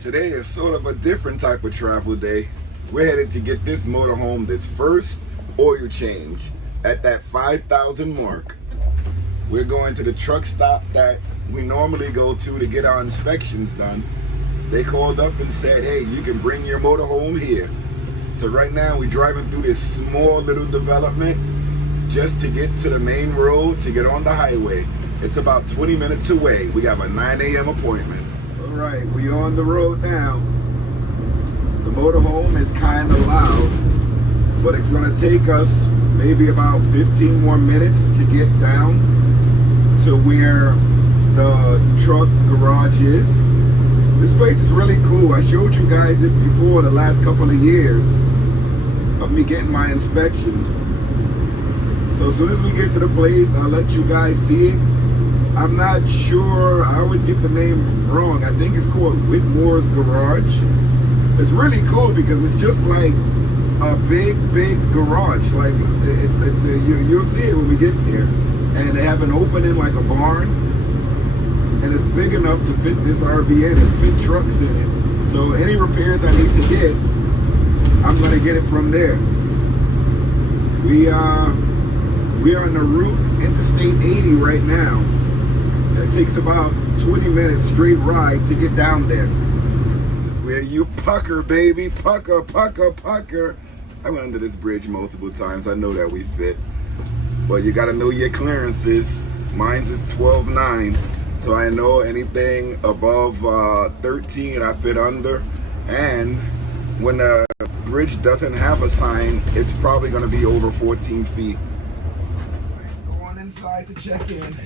Today is sort of a different type of travel day. We're headed to get this motorhome this first oil change at that 5,000 mark. We're going to the truck stop that we normally go to get our inspections done. They called up and said, hey, you can bring your motorhome here. So right now we're driving through this small little development just to get to the main road, to get on the highway. It's about 20 minutes away. We have a 9 a.m. appointment. All right, we're on the road now. The motorhome is kind of loud, but it's gonna take us maybe about 15 more minutes to get down to where the truck garage is. This place is really cool. I showed you guys it before the last couple of years of me getting my inspections. So as soon as we get to the place, I'll let you guys see it. I'm not sure, I always get the name wrong. I think it's called Whitmore's Garage. It's really cool because it's just like a big garage. Like you'll see it when we get there. And they have an opening like a barn. And it's big enough to fit this RV in and fit trucks in it. So any repairs I need to get, I'm gonna get it from there. We are on the route Interstate 80 right now. It takes about 20 minutes straight ride to get down there. This is where you pucker, baby. Pucker, pucker, pucker. I went under this bridge multiple times. I know that we fit. But you gotta know your clearances. Mine's is 12.9. So I know anything above 13 I fit under. And when the bridge doesn't have a sign, it's probably gonna be over 14 feet. Go on inside to check in.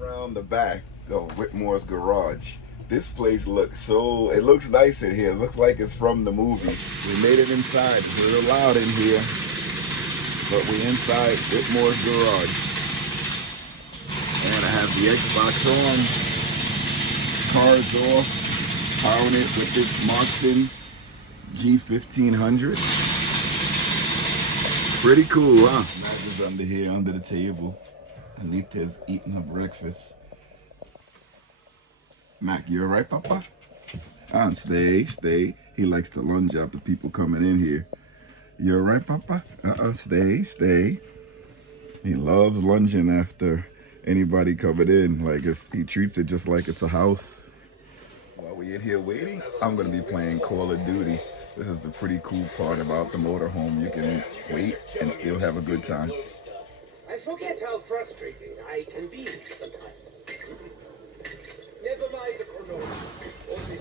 Around the back of Whitmore's Garage. This place looks it looks nice in here. It looks like it's from the movie. We made it inside. It's a little loud in here, but we're inside Whitmore's Garage. And I have the Xbox on, cards off, powering it with this Markson G1500. Pretty cool, huh? Matt is under here, under the table. Anita's eating her breakfast. Mac, you alright, Papa? Stay. He likes to lunge after people coming in here. You alright, Papa? Stay. He loves lunging after anybody coming in. Like he treats it just like it's a house. While we in here waiting, I'm gonna be playing Call of Duty. This is the pretty cool part about the motorhome. You can wait and still have a good time. I forget how frustrating I can be sometimes. Never mind the chronology.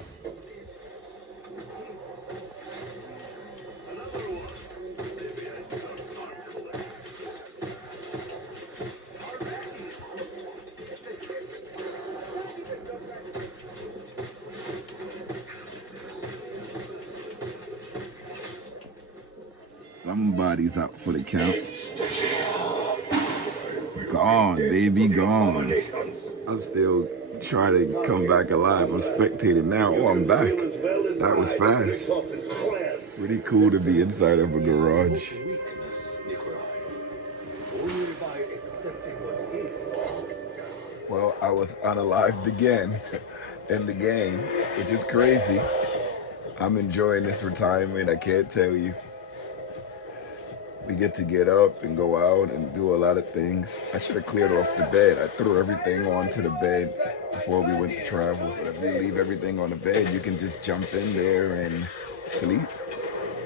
Somebody's out for the count. Gone, baby, gone. I'm still trying to come back alive. I'm spectating now. Oh, I'm back. That was fast. Pretty cool to be inside of a garage. Well, I was unalived again in the game, which is crazy. I'm enjoying this retirement, I can't tell you. We get up and go out and do a lot of things. I should have cleared off the bed. I threw everything onto the bed before we went to travel. But if you leave everything on the bed, you can just jump in there and sleep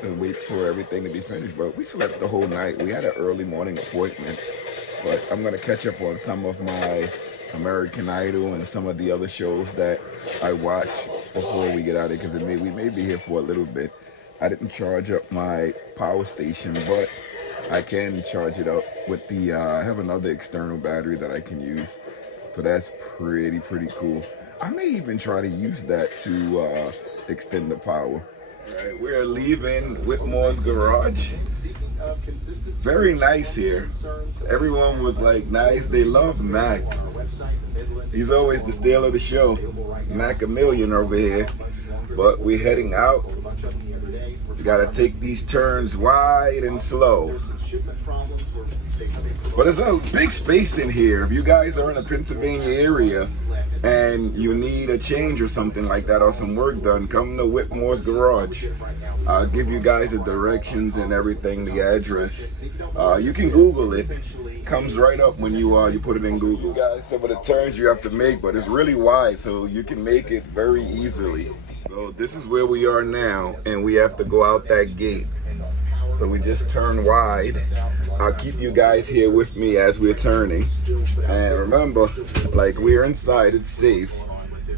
and wait for everything to be finished. But we slept the whole night. We had an early morning appointment. But I'm gonna catch up on some of my American Idol and some of the other shows that I watch before we get out of here, because we may be here for a little bit. I didn't charge up my power station, but I can charge it up with the, I have another external battery that I can use. So that's pretty cool. I may even try to use that to extend the power. All right, we're leaving Whitmore's Garage. Very nice here. Everyone was like nice. They love Mac. He's always the steal of the show. Mac a million over here. but we're heading out. You gotta take these turns wide and slow. But there's a big space in here. If you guys are in the Pennsylvania area and you need a change or something like that, or some work done, come to Whitmore's Garage. I'll give you guys the directions and everything, the address. You can Google it. Comes right up when you put it in Google. Guys, some of the turns you have to make, but it's really wide, so you can make it very easily. So this is where we are now, and we have to go out that gate. So we just turn wide. I'll keep you guys here with me as we're turning. And remember, like, we're inside, it's safe,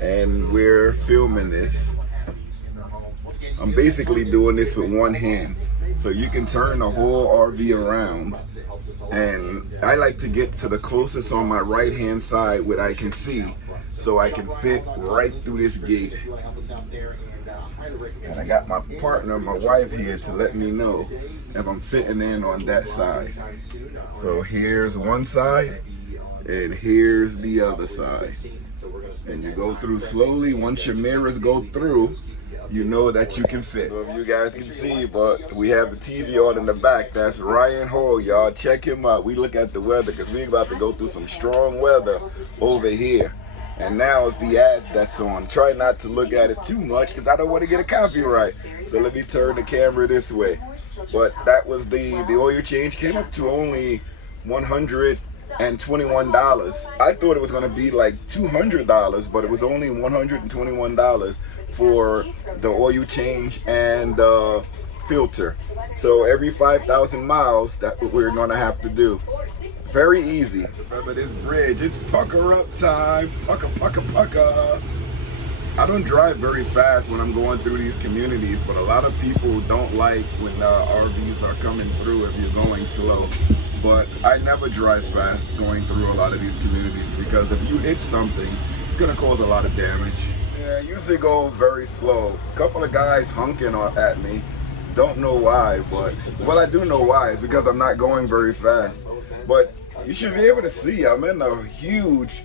and we're filming this. I'm basically doing this with one hand. So you can turn the whole RV around. And I like to get to the closest on my right hand side where I can see, so I can fit right through this gate. And I got my partner, my wife, here to let me know if I'm fitting in on that side. So here's one side, and here's the other side. And you go through slowly. Once your mirrors go through, you know that you can fit. So if you guys can see, but we have the TV on in the back. That's Ryan Hall, y'all. Check him out. We look at the weather because we're about to go through some strong weather over here. And now it's the ads that's on. Try not to look at it too much because I don't want to get a copyright. So let me turn the camera this way. But that was the oil change. Came up to only $121. I thought it was going to be like $200, but it was only $121 for the oil change and the filter. So every 5,000 miles that we're going to have to do. Very easy. Remember this bridge, it's pucker up time. Pucker, pucker, pucker. I don't drive very fast when I'm going through these communities, but a lot of people don't like when RVs are coming through if you're going slow. But I never drive fast going through a lot of these communities because if you hit something, it's going to cause a lot of damage. Yeah, I usually go very slow. A couple of guys honking at me. Don't know why, but, well, I do know why. It's because I'm not going very fast. But you should be able to see I'm in a huge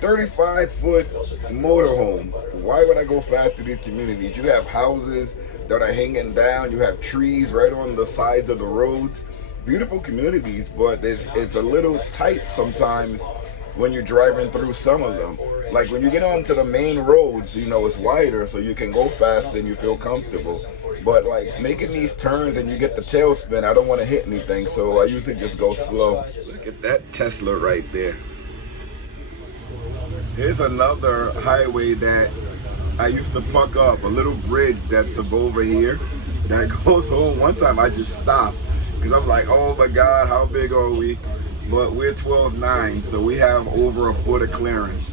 35-foot motorhome. Why would I go fast through these communities? You have houses that are hanging down. You have trees right on the sides of the roads. Beautiful communities, but it's a little tight sometimes when you're driving through some of them. Like when you get onto the main roads, you know, it's wider, so you can go fast and you feel comfortable. But like making these turns and you get the tailspin, I don't want to hit anything, so I usually just go slow. Look at that Tesla right there. Here's another highway that I used to puck up, a little bridge that's up over here that goes home. One time I just stopped because I'm like, oh my God, how big are we? But we're 12.9, so we have over a foot of clearance.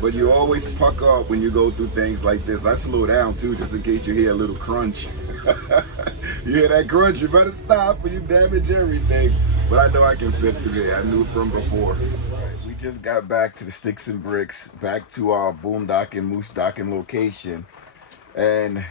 But you always puck up when you go through things like this. I slow down too, just in case you hear a little crunch. You hear that crunch, you better stop or you damage everything. But I know I can fit through there. I knew from before. We just got back to the Sticks and Bricks, back to our boondocking, moose docking location. And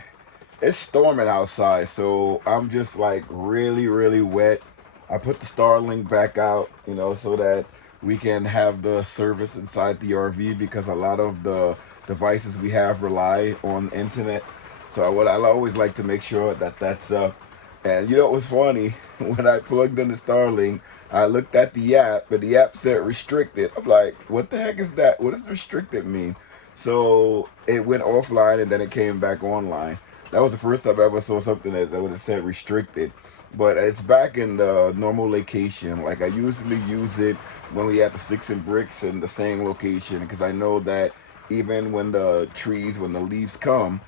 it's storming outside, so I'm just like really, really wet. I put the Starlink back out, you know, so that we can have the service inside the RV because a lot of the devices we have rely on internet. So I always like to make sure that that's up. And you know what was funny? When I plugged in the Starlink, I looked at the app, and the app said restricted. I'm like, what the heck is that? What does restricted mean? So it went offline and then it came back online. That was the first time I ever saw something that would have said restricted. But it's back in the normal location. Like I usually use it when we have the Sticks and Bricks in the same location because I know that even when the trees, when the leaves come,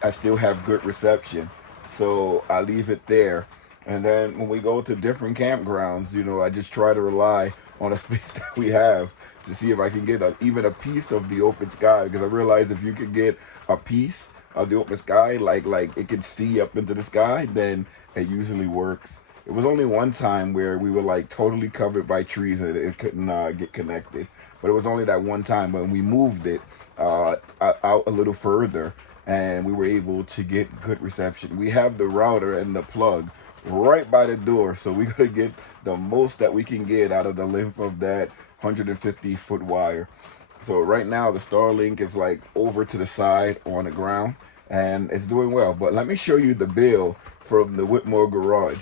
I still have good reception. So I leave it there. And then when we go to different campgrounds, you know, I just try to rely on a space that we have to see if I can get even a piece of the open sky, because I realize if you could get a piece of the open sky, like it could see up into the sky, then it usually works. It was only one time where we were like totally covered by trees and it couldn't get connected. But it was only that one time when we moved it out a little further and we were able to get good reception. We have the router and the plug right by the door, so we gotta get the most that we can get out of the length of that 150-foot wire. So right now the Starlink is like over to the side on the ground, and it's doing well. But let me show you the bill from the Whitmore garage.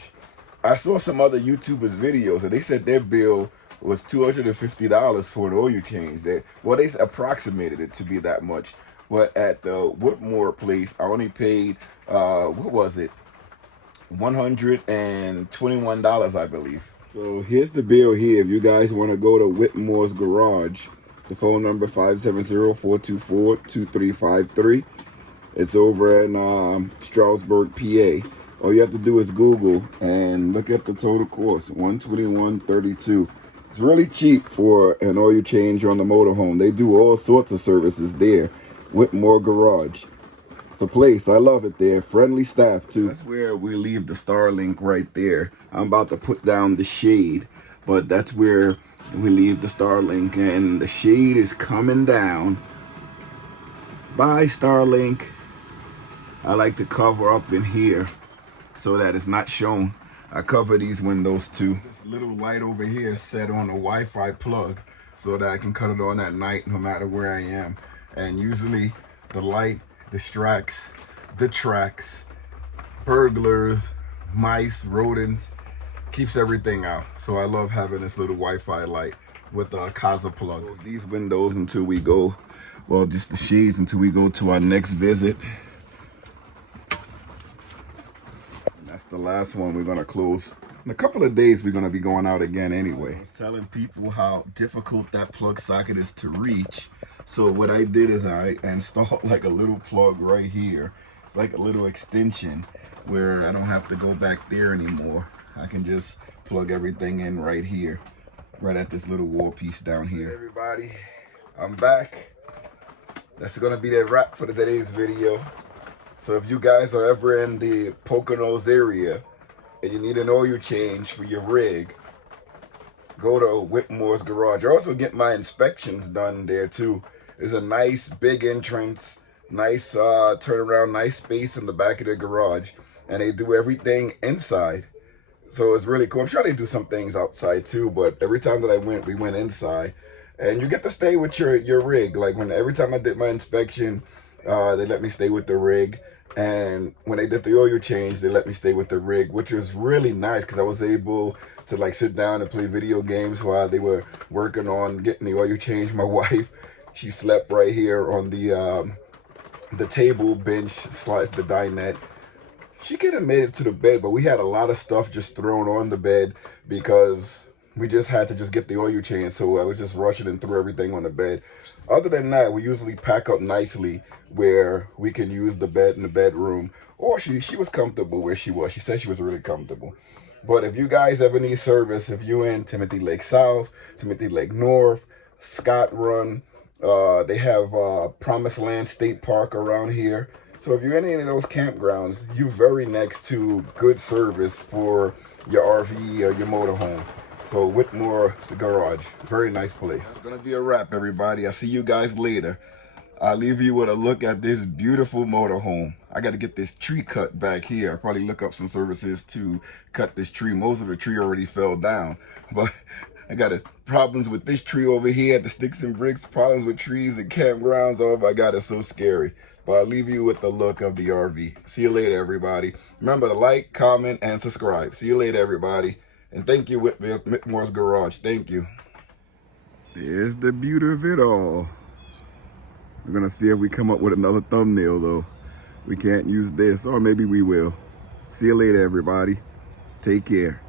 I saw some other YouTubers videos and they said their bill was $250 for an oil change. They approximated it to be that much. But at the Whitmore place, I only paid what was it? $121, I believe. So here's the bill here. If you guys want to go to Whitmore's garage, the phone number 570-424-2353. It's over in Stroudsburg, PA. All you have to do is Google and look at the total cost, $121.32. It's really cheap for an oil change on the motorhome. They do all sorts of services there. Whitmore Garage. It's a place. I love it there. Friendly staff too. That's where we leave the Starlink right there. I'm about to put down the shade, but that's where we leave the Starlink, and the shade is coming down. Bye, Starlink. I like to cover up in here so that it's not shown. I cover these windows too. This little light over here is set on a Wi-Fi plug so that I can cut it on at night no matter where I am. And usually the light distracts, detracts, burglars, mice, rodents, keeps everything out. So I love having this little Wi-Fi light with a Casa plug. Close these windows until we go, well, just the shades until we go to our next visit. That's the last one we're gonna close. In a couple of days, we're gonna be going out again anyway. I was telling people how difficult that plug socket is to reach. So what I did is I installed like a little plug right here. It's like a little extension where I don't have to go back there anymore. I can just plug everything in right here, right at this little wall piece down here. Hey everybody, I'm back. That's gonna be the wrap for today's video. So if you guys are ever in the Poconos area and you need an oil change for your rig, go to Whitmore's Garage. I also get my inspections done there too. There's a nice big entrance, nice turnaround, nice space in the back of the garage, and they do everything inside. So it's really cool. I'm sure they do some things outside too, but every time that I went, we went inside. And you get to stay with your rig. Like every time I did my inspection, they let me stay with the rig. And when they did the oil change, they let me stay with the rig, which was really nice because I was able to like sit down and play video games while they were working on getting the oil change. My wife, she slept right here on the table bench / the dinette. She could have made it to the bed, but we had a lot of stuff just thrown on the bed because we just had to just get the oil change, so I was just rushing and threw everything on the bed. Other than that, we usually pack up nicely where we can use the bed in the bedroom. Or she was comfortable where she was. She said she was really comfortable. But if you guys ever need service, if you're in Timothy Lake South, Timothy Lake North, Scott Run, they have Promised Land State Park around here. So if you're in any of those campgrounds, you're very next to good service for your RV or your motorhome. So Whitmore's Garage, very nice place. It's gonna be a wrap, everybody. I'll see you guys later. I'll leave you with a look at this beautiful motorhome. I gotta get this tree cut back here. I'll probably look up some services to cut this tree. Most of the tree already fell down, but I got problems with this tree over here at the Sticks and Bricks, problems with trees and campgrounds. Oh my God, it's so scary. But I'll leave you with the look of the RV. See you later, everybody. Remember to like, comment, and subscribe. See you later, everybody. And thank you, Whitmore's Garage. Thank you. There's the beauty of it all. We're gonna see if we come up with another thumbnail though. We can't use this, or maybe we will. See you later, everybody. Take care.